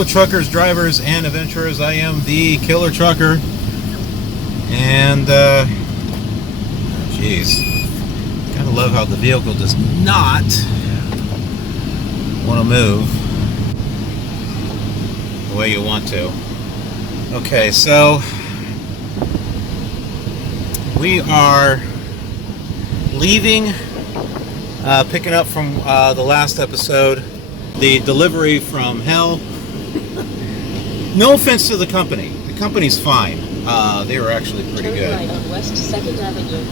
Hello truckers, drivers, and adventurers. I am the KILR Trucker. And, geez. Kind of love how the vehicle does not want to move the way you want to. Okay, so we are leaving, picking up from the last episode, the delivery from hell. No offense to the company. The company's fine. They were actually pretty good. Turn right on West 2nd Avenue.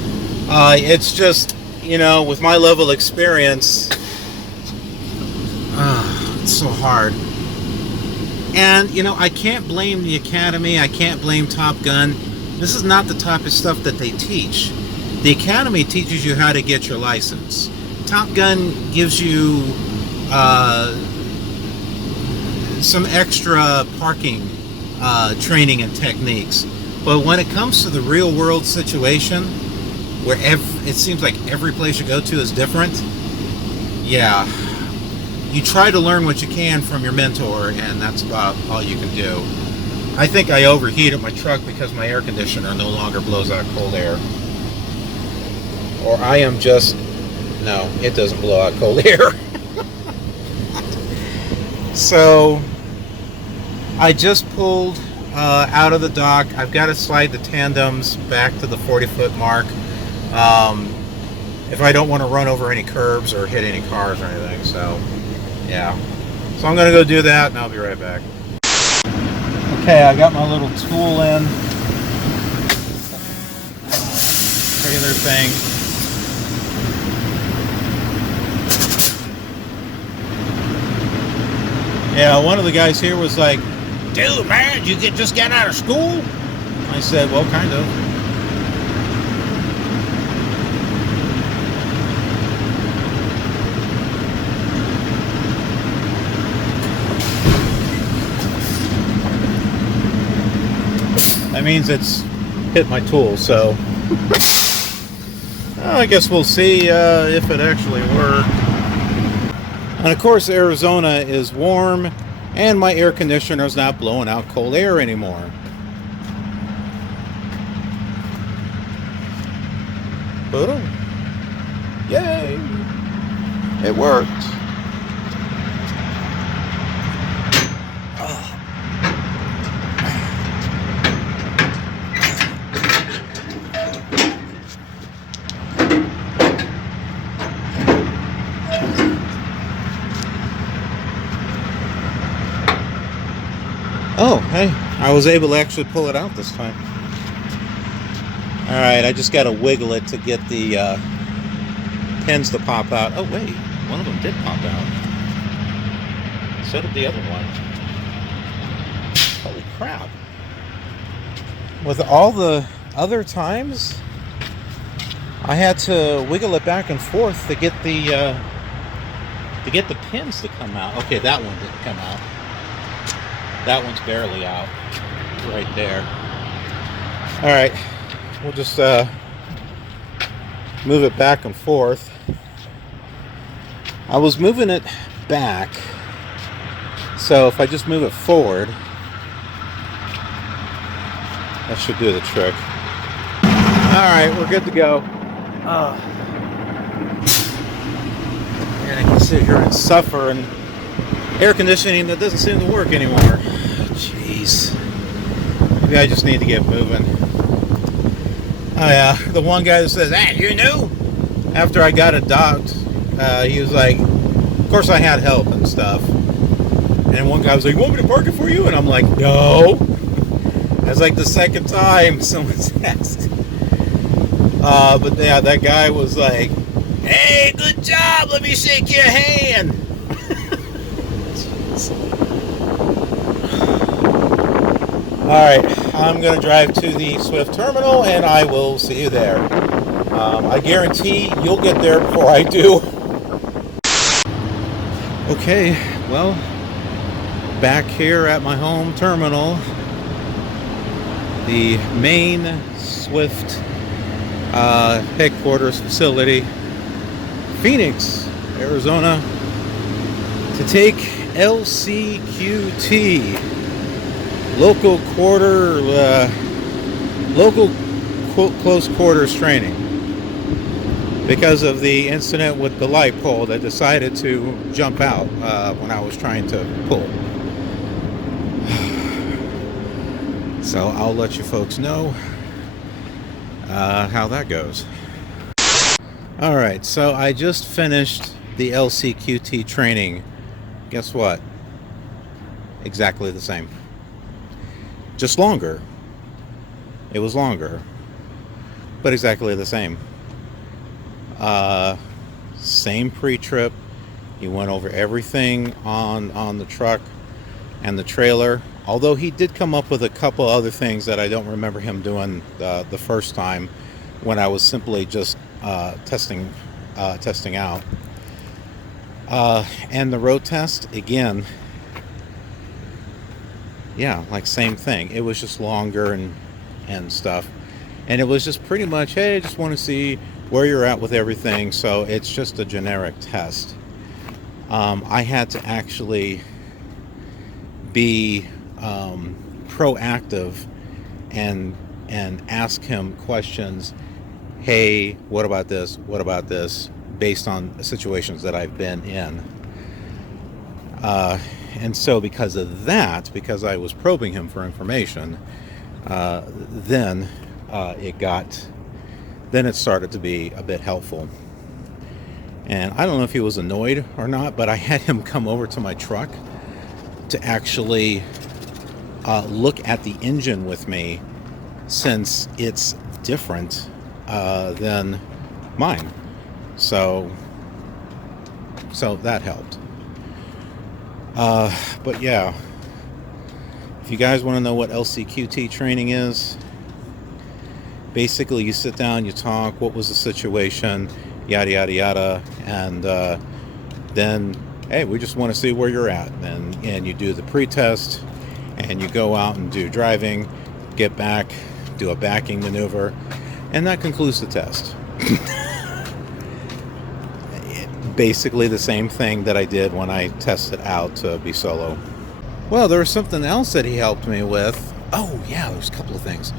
It's just, you know, with my level of experience, it's so hard. And, you know, I can't blame the Academy. I can't blame Top Gun. This is not the type of stuff that they teach. The Academy teaches you how to get your license. Top Gun gives you some extra parking training and techniques. But when it comes to the real world situation, where it seems like every place you go to is different, yeah, you try to learn what you can from your mentor, and that's about all you can do. I think I overheated my truck because my air conditioner no longer blows out cold air. Or I am just, no, it doesn't blow out cold air. So I just pulled out of the dock. I've got to slide the tandems back to the 40-foot mark if I don't want to run over any curbs or hit any cars or anything. So yeah, so I'm gonna go do that and I'll be right back. Okay, I got my little tool in, regular thing. Yeah, one of the guys here was like, "Dude, man, you just got out of school?" I said, "Well, kind of." That means it's hit my tool, so I guess we'll see if it actually worked. And of course, Arizona is warm, and my air conditioner is not blowing out cold air anymore. Boom! Yay! It worked. Oh, hey, I was able to actually pull it out this time. Alright, I just got to wiggle it to get the pins to pop out. Oh, wait, one of them did pop out. So did the other one. Holy crap. With all the other times, I had to wiggle it back and forth to get the pins to come out. Okay, that one didn't come out. That one's barely out right there. All right, we'll just move it back and forth. I was moving it back, so if I just move it forward, that should do the trick. All right, we're good to go. And I can sit here and suffer and air conditioning that doesn't seem to work anymore. Jeez. Maybe I just need to get moving. Oh yeah, the one guy that says, "Hey, you new?" After I got it docked, he was like, of course I had help and stuff. And one guy was like, "You want me to park it for you?" And I'm like, "No." That's like the second time someone's asked. But yeah, that guy was like, "Hey, good job, let me shake your hand." Alright, I'm going to drive to the Swift terminal and I will see you there. I guarantee you'll get there before I do. Okay, well, back here at my home terminal, the main Swift headquarters facility, Phoenix, Arizona, to take LCQT, local close quarters training, because of the incident with the light pole that decided to jump out when I was trying to pull. So I'll let you folks know how that goes. Alright, so I just finished the LCQT training. Guess what? Exactly the same. Just longer. It was longer, but exactly the same. Same pre-trip. He went over everything on the truck and the trailer, although he did come up with a couple other things that I don't remember him doing the first time, when I was simply just testing out. And the road test, again, yeah, like same thing. It was just longer and stuff, and it was just pretty much, hey, I just want to see where you're at with everything. So it's just a generic test. I had to actually be proactive and ask him questions. Hey, what about this? What about this? Based on situations that I've been in. And so because of that, because I was probing him for information, then it started to be a bit helpful. And I don't know if he was annoyed or not, but I had him come over to my truck to actually look at the engine with me, since it's different than mine. So that helped. But yeah, if you guys want to know what LCQT training is, basically you sit down, you talk, what was the situation, yada yada yada, and then, hey, we just want to see where you're at, and you do the pre-test, and you go out and do driving, get back, do a backing maneuver, and that concludes the test. Basically the same thing that I did when I tested out to be solo. Well, there was something else that he helped me with. Oh yeah, there's a couple of things.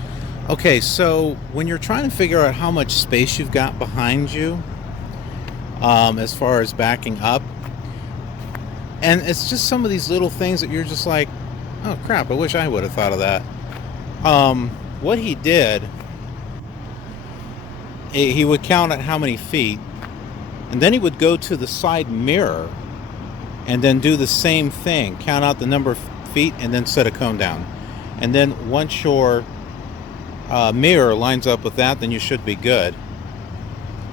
Okay, so when you're trying to figure out how much space you've got behind you, as far as backing up, and it's just some of these little things that you're just like, oh crap, I wish I would have thought of that. What he did, he would count at how many feet, and then he would go to the side mirror and then do the same thing, count out the number of feet, and then set a cone down. And then once your mirror lines up with that, then you should be good.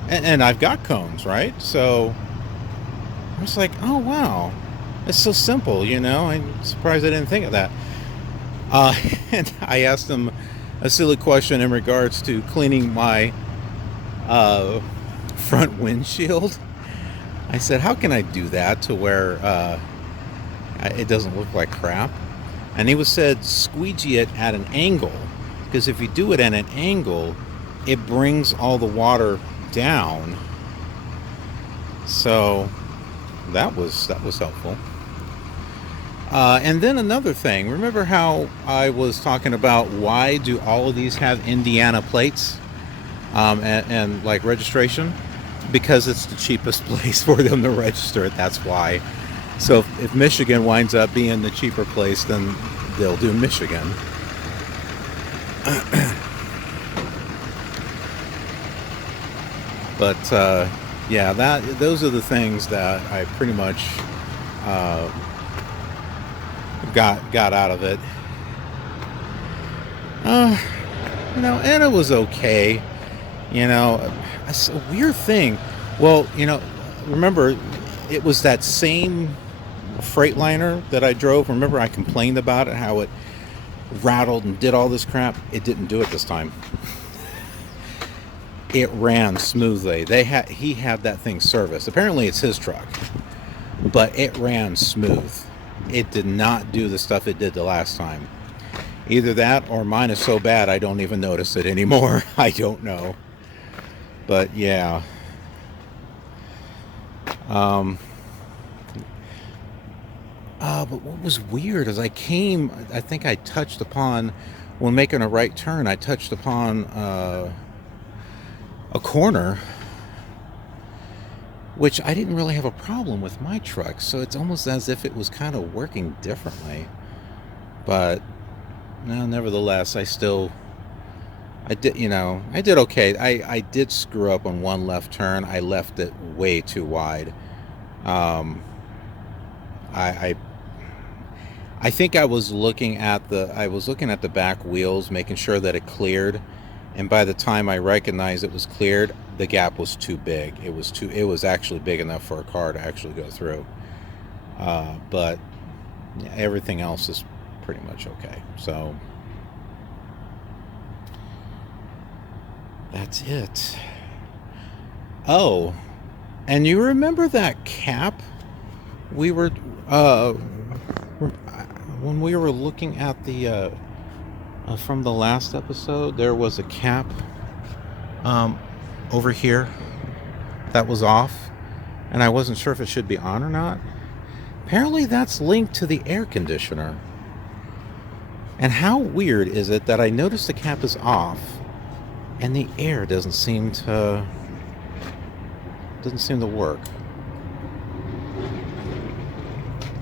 And I've got cones, right? So I was like, oh wow, it's so simple, you know. I'm surprised I didn't think of that. And I asked him a silly question in regards to cleaning my front windshield. I said, how can I do that to where it doesn't look like crap? And he said, squeegee it at an angle, because if you do it at an angle, it brings all the water down. So that was helpful. And then another thing, remember how I was talking about why do all of these have Indiana plates and like registration? Because it's the cheapest place for them to register it, that's why. So if Michigan winds up being the cheaper place, then they'll do Michigan. But yeah, those are the things that I pretty much got out of it. You know, and it was okay. You know, it's a weird thing. Well, you know, remember, it was that same Freightliner that I drove. Remember, I complained about it, how it rattled and did all this crap. It didn't do it this time. It ran smoothly. He had that thing serviced. Apparently, it's his truck, but it ran smooth. It did not do the stuff it did the last time. Either that or mine is so bad I don't even notice it anymore. I don't know. But yeah. But what was weird is I think I touched upon, when making a right turn, I touched upon a corner, which I didn't really have a problem with my truck. So it's almost as if it was kind of working differently. But no, nevertheless, I did okay. I did screw up on one left turn. I left it way too wide. I think I was looking at the back wheels, making sure that it cleared, and by the time I recognized it was cleared, the gap was too big. It was actually big enough for a car to actually go through. But yeah, everything else is pretty much okay. So that's it. Oh, and you remember that cap we were when we were looking at the from the last episode? There was a cap over here that was off, and I wasn't sure if it should be on or not. Apparently that's linked to the air conditioner. And how weird is it that I noticed the cap is off and the air doesn't seem to work?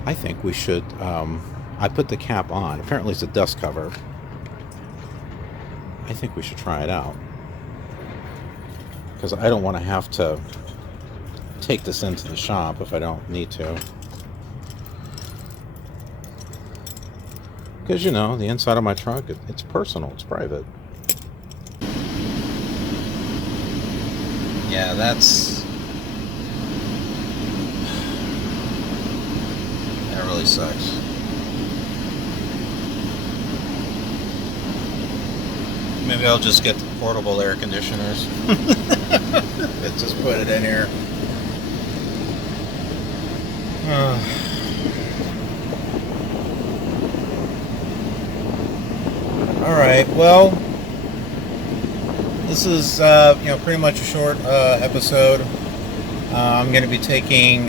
I think we should I put the cap on. Apparently it's a dust cover. I think we should try it out, because I don't want to have to take this into the shop if I don't need to. Because, you know, the inside of my truck, it's personal, it's private. Yeah, that really sucks. Maybe I'll just get the portable air conditioners. Let's just put it in here. Alright, well, this is pretty much a short episode. I'm going to be taking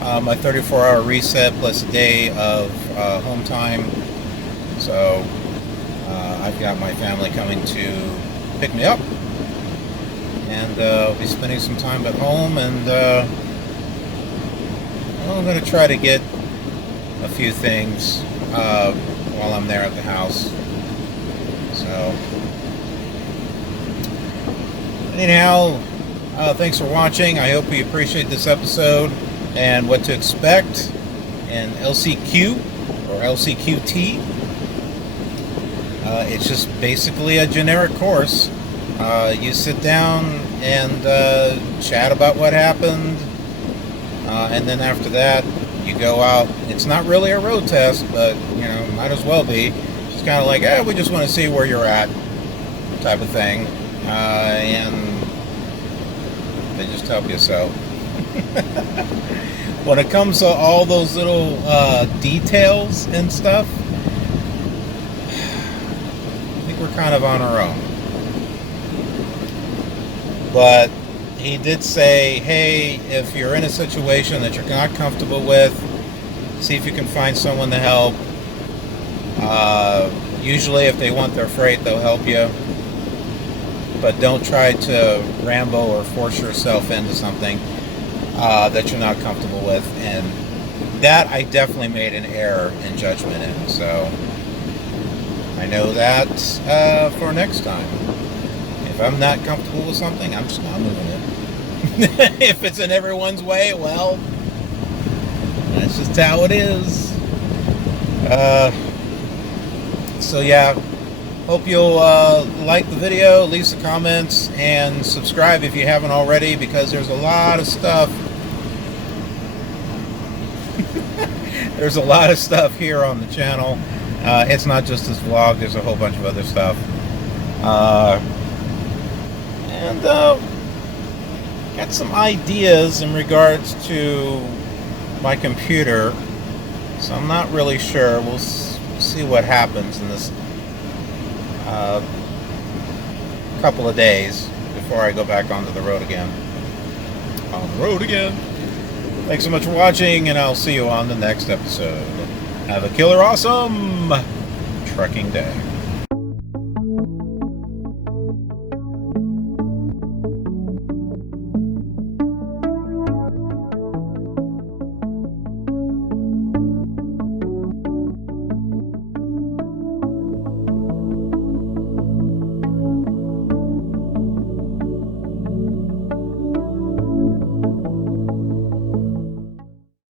my 34-hour reset plus a day of home time. So I've got my family coming to pick me up, and I'll be spending some time at home, and I'm going to try to get a few things while I'm there at the house. So anyhow, thanks for watching. I hope you appreciate this episode and what to expect in LCQ or LCQT. It's just basically a generic course. You sit down and chat about what happened, and then after that you go out. It's not really a road test, but might as well be. It's kind of like, we just want to see where you're at type of thing, and they just help you. So when it comes to all those little details and stuff, I think we're kind of on our own. But he did say, hey, if you're in a situation that you're not comfortable with, see if you can find someone to help. Usually if they want their freight, they'll help you, but don't try to ramble or force yourself into something that you're not comfortable with. And that I definitely made an error in judgment in, so I know that for next time. If I'm not comfortable with something, I'm just not moving it. If it's in everyone's way, well, that's just how it is. So yeah, hope you'll like the video, leave some comments, and subscribe if you haven't already, because there's a lot of stuff. There's a lot of stuff here on the channel. It's not just this vlog, there's a whole bunch of other stuff. And got some ideas in regards to my computer, so I'm not really sure. We'll see what happens in this couple of days before I go back onto the road again. On the road again. Thanks so much for watching, and I'll see you on the next episode. Have a killer awesome trucking day.